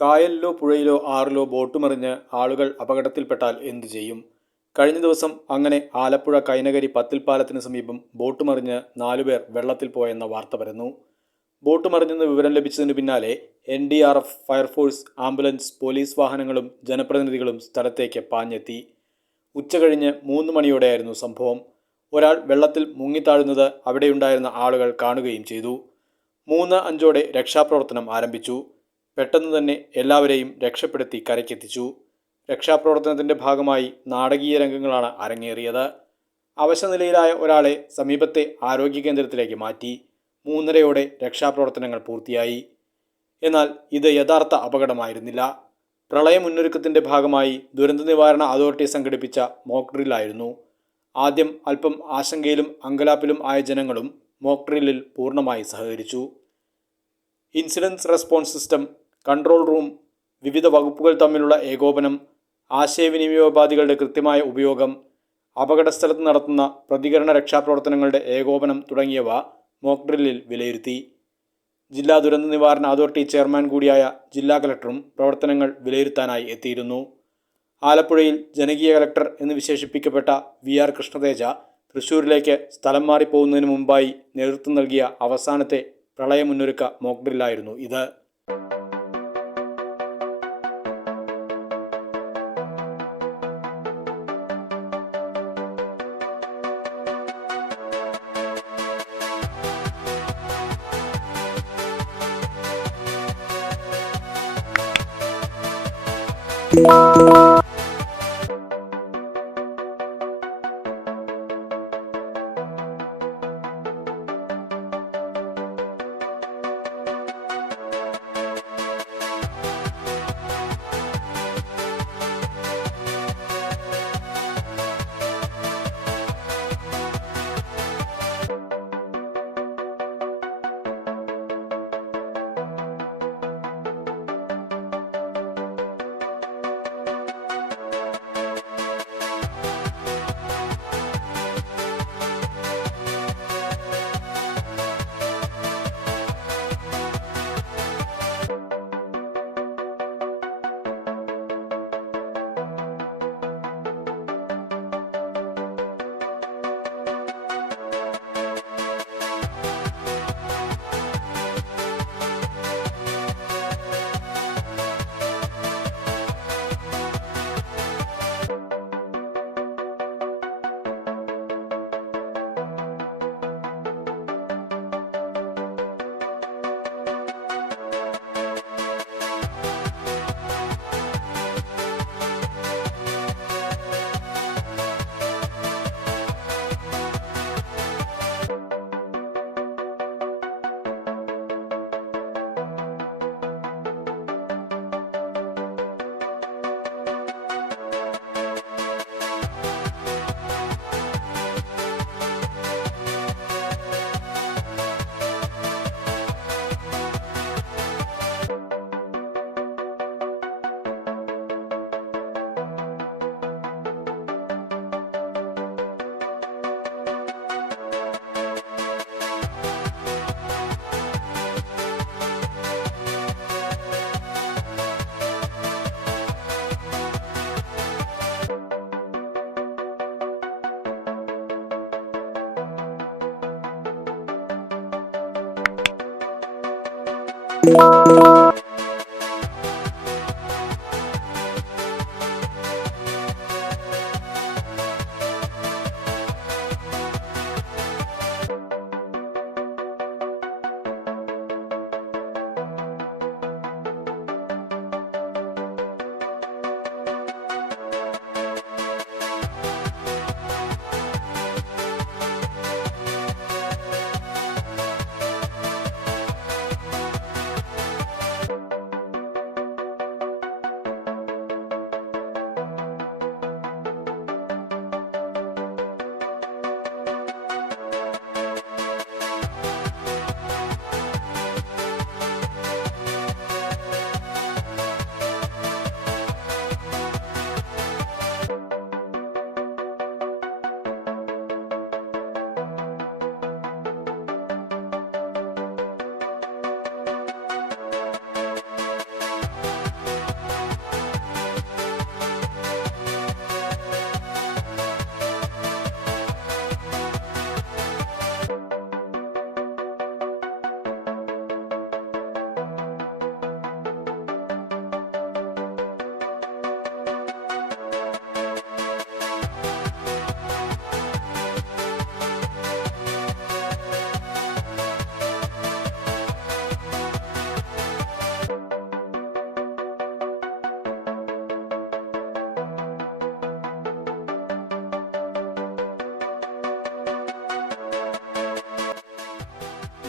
കായലിലോ പുഴയിലോ ആറിലോ boat മറിഞ്ഞ് ആളുകൾ അപകടത്തിൽപ്പെട്ടാൽ എന്തു ചെയ്യും? കഴിഞ്ഞ ദിവസം അങ്ങനെ ആലപ്പുഴ കൈനകരി പത്തിൽപ്പാലത്തിന് സമീപം ബോട്ട് മറിഞ്ഞ് നാലുപേർ വെള്ളത്തിൽ പോയെന്ന വാർത്ത പരന്നു. ബോട്ട് മറിഞ്ഞെന്ന് വിവരം ലഭിച്ചതിന് പിന്നാലെ N D R F fire force ambulance police വാഹനങ്ങളും ജനപ്രതിനിധികളും സ്ഥലത്തേക്ക് പാഞ്ഞെത്തി. ഉച്ചകഴിഞ്ഞ് മൂന്ന് മണിയോടെയായിരുന്നു സംഭവം. ഒരാൾ വെള്ളത്തിൽ മുങ്ങിത്താഴുന്നത് അവിടെയുണ്ടായിരുന്ന ആളുകൾ കാണുകയും ചെയ്തു. മൂന്ന് അഞ്ചോടെ രക്ഷാപ്രവർത്തനം ആരംഭിച്ചു. പെട്ടെന്ന് തന്നെ എല്ലാവരെയും രക്ഷപ്പെടുത്തി കരയ്ക്കെത്തിച്ചു. രക്ഷാപ്രവർത്തനത്തിന്റെ ഭാഗമായി നാടകീയ രംഗങ്ങളാണ് അരങ്ങേറിയത്. അവശനിലയിലായ ഒരാളെ സമീപത്തെ ആരോഗ്യ കേന്ദ്രത്തിലേക്ക് മാറ്റി. മൂന്നരയോടെ രക്ഷാപ്രവർത്തനങ്ങൾ പൂർത്തിയായി. എന്നാൽ ഇത് യഥാർത്ഥ അപകടമായിരുന്നില്ല. പ്രളയ മുന്നൊരുക്കത്തിന്റെ ഭാഗമായി ദുരന്ത നിവാരണ അതോറിറ്റി സംഘടിപ്പിച്ച മോക്ക് ഡ്രില്ലായിരുന്നു. ആദ്യം അല്പം ആശങ്കയിലും അങ്കലാപ്പിലും ആയ ജനങ്ങളും മോക്ക് ഡ്രില്ലിൽ പൂർണമായി സഹകരിച്ചു. Incidence response system control room വിവിധ വകുപ്പുകൾ തമ്മിലുള്ള ഏകോപനം ആശയവിനിമയോപാധികളുടെ കൃത്യമായ ഉപയോഗം അപകടസ്ഥലത്ത് നടത്തുന്ന പ്രതികരണ രക്ഷാപ്രവർത്തനങ്ങളുടെ ഏകോപനം തുടങ്ങിയവ മോക്ക് ഡ്രില്ലിൽ വിലയിരുത്തി. ജില്ലാ ദുരന്ത നിവാരണ അതോറിറ്റി ചെയർമാൻ കൂടിയായ ജില്ലാ കലക്ടറും പ്രവർത്തനങ്ങൾ വിലയിരുത്താനായി എത്തിയിരുന്നു. ആലപ്പുഴയിൽ ജനകീയ കലക്ടർ എന്ന് വിശേഷിപ്പിക്കപ്പെട്ട വി ആർ കൃഷ്ണതേജ തൃശൂരിലേക്ക് സ്ഥലം മാറിപ്പോകുന്നതിന് മുമ്പായി നേതൃത്വം നൽകിയ അവസാനത്തെ പ്രളയ മുന്നൊരുക്ക മോക്ക് ഡ്രില്ലായിരുന്നു ഇത്. Música you